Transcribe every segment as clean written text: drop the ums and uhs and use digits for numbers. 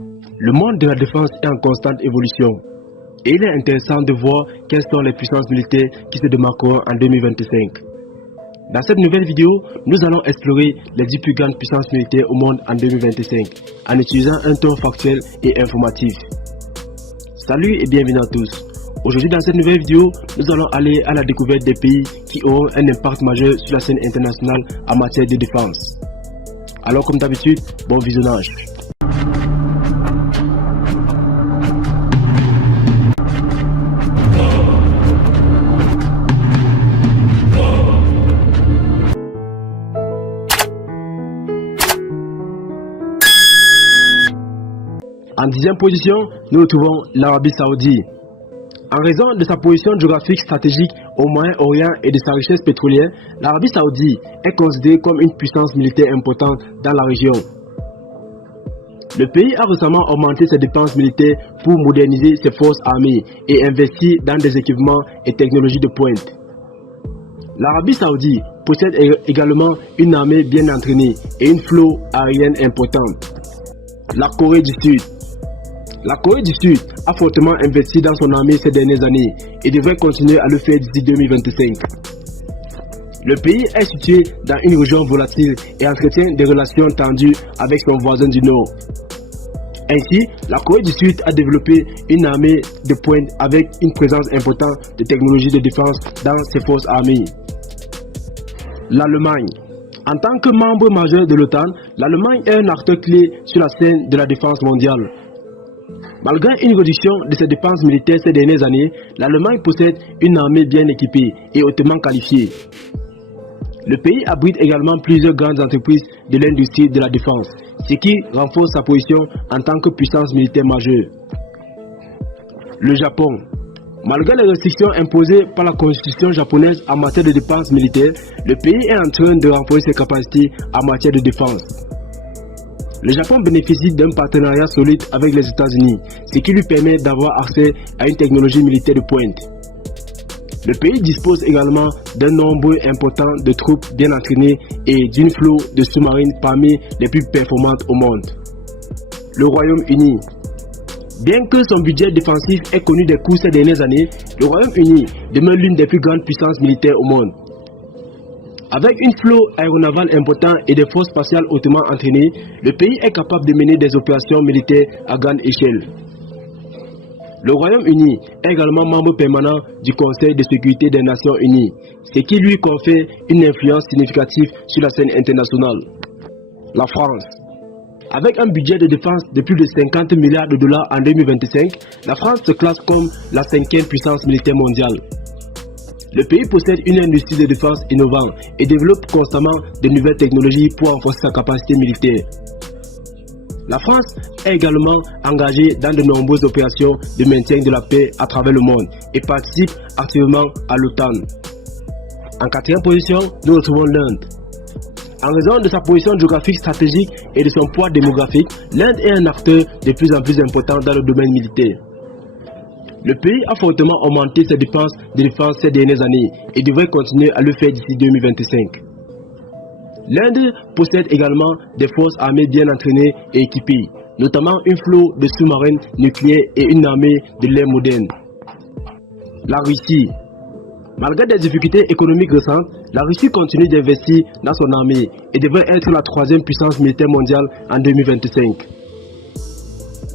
Le monde de la défense est en constante évolution et il est intéressant de voir quelles sont les puissances militaires qui se démarqueront en 2025. Dans cette nouvelle vidéo, nous allons explorer les 10 plus grandes puissances militaires au monde en 2025 en utilisant un ton factuel et informatif. Salut et bienvenue à tous. Aujourd'hui dans cette nouvelle vidéo, nous allons aller à la découverte des pays qui auront un impact majeur sur la scène internationale en matière de défense. Alors comme d'habitude, bon visionnage. En 10e position, nous retrouvons l'Arabie Saoudite. En raison de sa position géographique stratégique au Moyen-Orient et de sa richesse pétrolière, l'Arabie Saoudite est considérée comme une puissance militaire importante dans la région. Le pays a récemment augmenté ses dépenses militaires pour moderniser ses forces armées et investir dans des équipements et technologies de pointe. L'Arabie Saoudite possède également une armée bien entraînée et une flotte aérienne importante. La Corée du Sud. La Corée du Sud a fortement investi dans son armée ces dernières années et devrait continuer à le faire d'ici 2025. Le pays est situé dans une région volatile et entretient des relations tendues avec son voisin du Nord. Ainsi, la Corée du Sud a développé une armée de pointe avec une présence importante de technologies de défense dans ses forces armées. L'Allemagne. En tant que membre majeur de l'OTAN, l'Allemagne est un acteur clé sur la scène de la défense mondiale. Malgré une réduction de ses dépenses militaires ces dernières années, l'Allemagne possède une armée bien équipée et hautement qualifiée. Le pays abrite également plusieurs grandes entreprises de l'industrie de la défense, ce qui renforce sa position en tant que puissance militaire majeure. Le Japon. Malgré les restrictions imposées par la constitution japonaise en matière de dépenses militaires, le pays est en train de renforcer ses capacités en matière de défense. Le Japon bénéficie d'un partenariat solide avec les États-Unis, ce qui lui permet d'avoir accès à une technologie militaire de pointe. Le pays dispose également d'un nombre important de troupes bien entraînées et d'une flotte de sous-marines parmi les plus performantes au monde. Le Royaume-Uni. Bien que son budget défensif ait connu des coûts ces dernières années, le Royaume-Uni demeure l'une des plus grandes puissances militaires au monde. Avec une flotte aéronavale importante et des forces spatiales hautement entraînées, le pays est capable de mener des opérations militaires à grande échelle. Le Royaume-Uni est également membre permanent du Conseil de sécurité des Nations Unies, ce qui lui confère une influence significative sur la scène internationale. La France. Avec un budget de défense de plus de 50 milliards de dollars en 2025, la France se classe comme la 5e puissance militaire mondiale. Le pays possède une industrie de défense innovante et développe constamment de nouvelles technologies pour renforcer sa capacité militaire. La France est également engagée dans de nombreuses opérations de maintien de la paix à travers le monde et participe activement à l'OTAN. En 4e position, nous retrouvons l'Inde. En raison de sa position géographique stratégique et de son poids démographique, l'Inde est un acteur de plus en plus important dans le domaine militaire. Le pays a fortement augmenté ses dépenses de défense ces dernières années et devrait continuer à le faire d'ici 2025. L'Inde possède également des forces armées bien entraînées et équipées, notamment une flotte de sous-marins nucléaires et une armée de l'air moderne. La Russie. Malgré des difficultés économiques récentes, la Russie continue d'investir dans son armée et devrait être la 3e puissance militaire mondiale en 2025.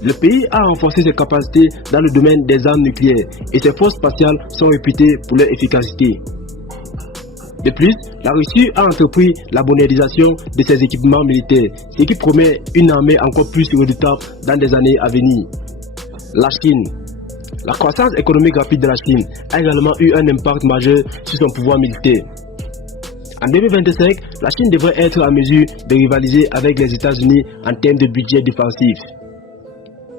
Le pays a renforcé ses capacités dans le domaine des armes nucléaires et ses forces spatiales sont réputées pour leur efficacité. De plus, la Russie a entrepris la modernisation de ses équipements militaires, ce qui promet une armée encore plus redoutable dans des années à venir. La Chine. La croissance économique rapide de la Chine a également eu un impact majeur sur son pouvoir militaire. En 2025, la Chine devrait être en mesure de rivaliser avec les États-Unis en termes de budget défensif.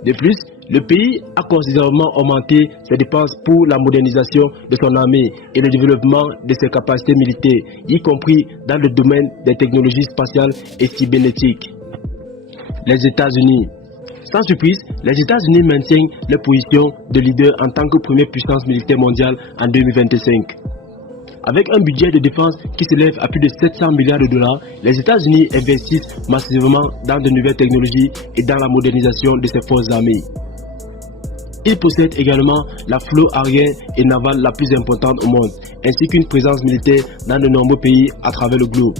De plus, le pays a considérablement augmenté ses dépenses pour la modernisation de son armée et le développement de ses capacités militaires, y compris dans le domaine des technologies spatiales et cybernétiques. Les États-Unis. Sans surprise, les États-Unis maintiennent leur position de leader en tant que première puissance militaire mondiale en 2025. Avec un budget de défense qui s'élève à plus de 700 milliards de dollars, les États-Unis investissent massivement dans de nouvelles technologies et dans la modernisation de ses forces armées. Il possède également la flotte aérienne et navale la plus importante au monde, ainsi qu'une présence militaire dans de nombreux pays à travers le globe.